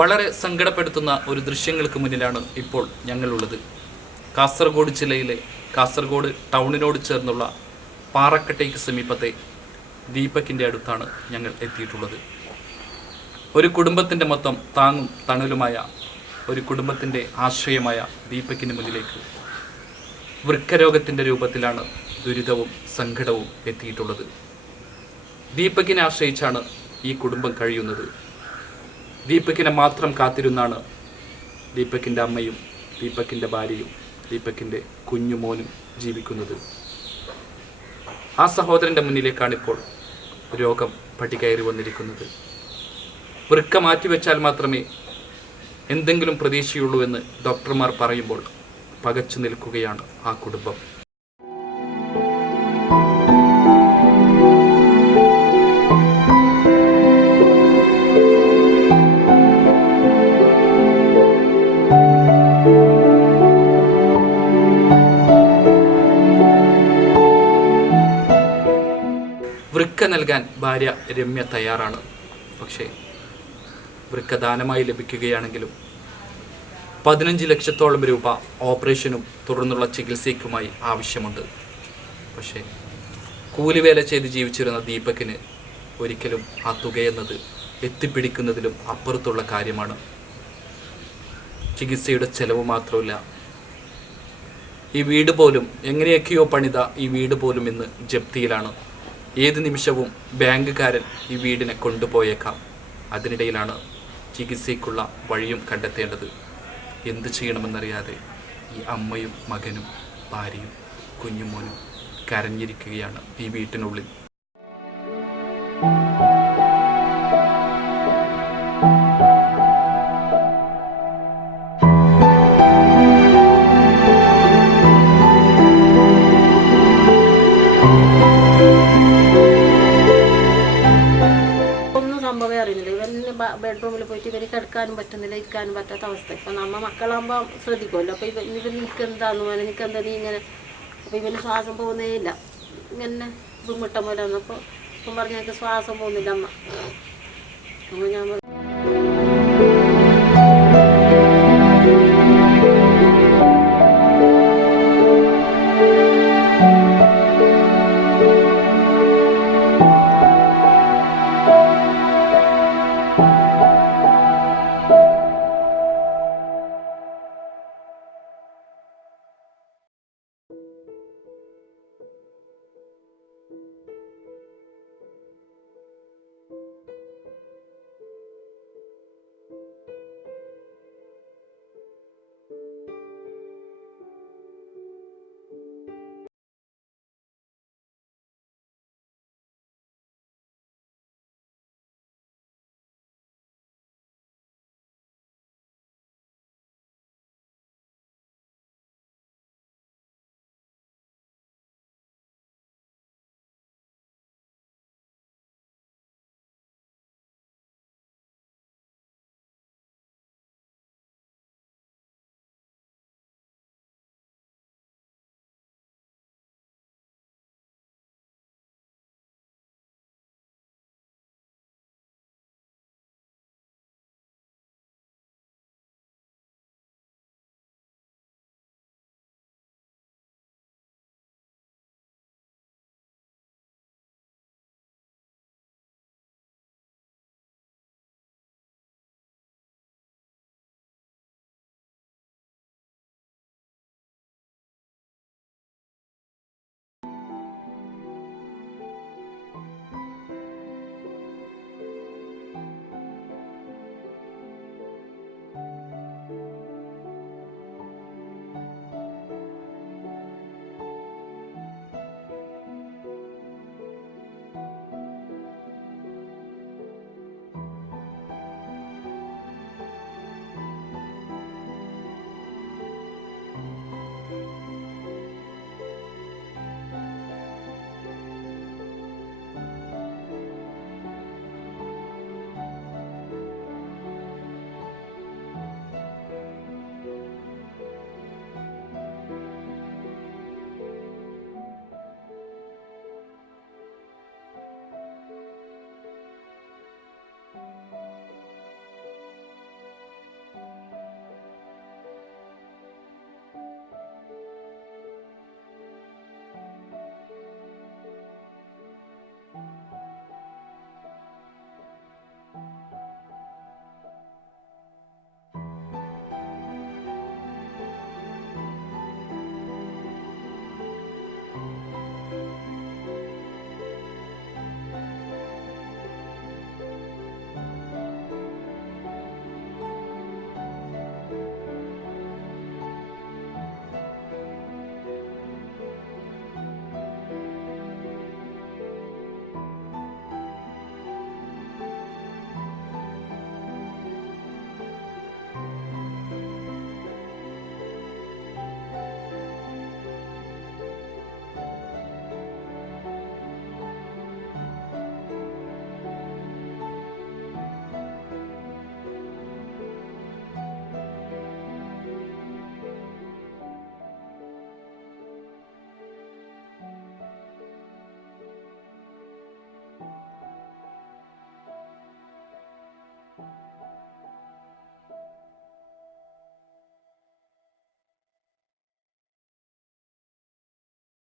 വളരെ സങ്കടപ്പെടുത്തുന്ന ഒരു ദൃശ്യങ്ങൾക്ക് മുന്നിലാണ് ഇപ്പോൾ ഞങ്ങളുള്ളത്. കാസർഗോഡ് ജില്ലയിലെ കാസർഗോഡ് ടൗണിനോട് ചേർന്നുള്ള പാറക്കട്ടയ്ക്ക് സമീപത്തെ ദീപകിൻ്റെ അടുത്താണ് ഞങ്ങൾ എത്തിയിട്ടുള്ളത്. ഒരു കുടുംബത്തിൻ്റെ മൊത്തം താങ്ങും തണലുമായ, ഒരു കുടുംബത്തിൻ്റെ ആശ്രയമായ ദീപകിന് മുന്നിലേക്ക് വൃക്കരോഗത്തിൻ്റെ രൂപത്തിലാണ് ദുരിതവും സങ്കടവും എത്തിയിട്ടുള്ളത്. ദീപകിനെ ആശ്രയിച്ചാണ് ഈ കുടുംബം കഴിയുന്നത്. ദീപകിനെ മാത്രം കാത്തിരുന്നാണ് ദീപകിൻ്റെ അമ്മയും ദീപകിൻ്റെ ഭാര്യയും ദീപകിൻ്റെ കുഞ്ഞുമോനും ജീവിക്കുന്നത്. ആ സഹോദരൻ്റെ മുന്നിലേക്കാണിപ്പോൾ രോഗം പടികയറി വന്നിരിക്കുന്നത്. വൃക്ക മാറ്റിവെച്ചാൽ മാത്രമേ എന്തെങ്കിലും പ്രതീക്ഷയുള്ളൂ എന്ന് ഡോക്ടർമാർ പറയുമ്പോൾ പകച്ചു നിൽക്കുകയാണ് ആ കുടുംബം. വൃക്ക നൽകാൻ ഭാര്യ രമ്യ തയ്യാറാണ്. പക്ഷേ വൃക്ക ദാനമായി ലഭിക്കുകയാണെങ്കിലും 15 ലക്ഷത്തോളം രൂപ ഓപ്പറേഷനും തുടർന്നുള്ള ചികിത്സയ്ക്കുമായി ആവശ്യമുണ്ട്. പക്ഷേ കൂലിവേല ചെയ്ത് ജീവിച്ചിരുന്ന ദീപകിന് ഒരിക്കലും ആ തുകയെന്നത് എത്തിപ്പിടിക്കുന്നതിലും അപ്പുറത്തുള്ള കാര്യമാണ്. ചികിത്സയുടെ ചെലവ് മാത്രമല്ല, ഈ വീട് പോലും എങ്ങനെയൊക്കെയോ പണിത ഈ വീട് പോലും ഇന്ന് ജപ്തിയിലാണ്. ഏത് നിമിഷവും ബാങ്കുകാരൻ ഈ വീടിനെ കൊണ്ടുപോയേക്കാം. അതിനിടയിലാണ് ചികിത്സയ്ക്കുള്ള വഴിയും കണ്ടെത്തേണ്ടത്. എന്ത് ചെയ്യണമെന്നറിയാതെ ഈ അമ്മയും മകനും ഭാര്യയും കുഞ്ഞുമോനും കരഞ്ഞിരിക്കുകയാണ് ഈ വീട്ടിനുള്ളിൽ. ബെഡ്റൂമിൽ പോയിട്ട് ഇവർ കിടക്കാനും പറ്റുന്നില്ല, ഇരിക്കാനും പറ്റാത്ത അവസ്ഥ. ഇപ്പം മക്കളാകുമ്പോൾ ശ്രദ്ധിക്കുമല്ലോ. അപ്പോൾ ഇവന് നിനക്ക് എന്താന്ന് പോലെ നിനക്ക് എന്താ നീ ഇങ്ങനെ, അപ്പോൾ ഇവന് ശ്വാസം പോകുന്നേ ഇല്ല. ഇങ്ങനെ ബുദ്ധിമുട്ട പോലെ വന്നപ്പോൾ ഇപ്പം പറഞ്ഞ എനിക്ക് ശ്വാസം പോകുന്നില്ല അമ്മ. അപ്പോൾ ഞാൻ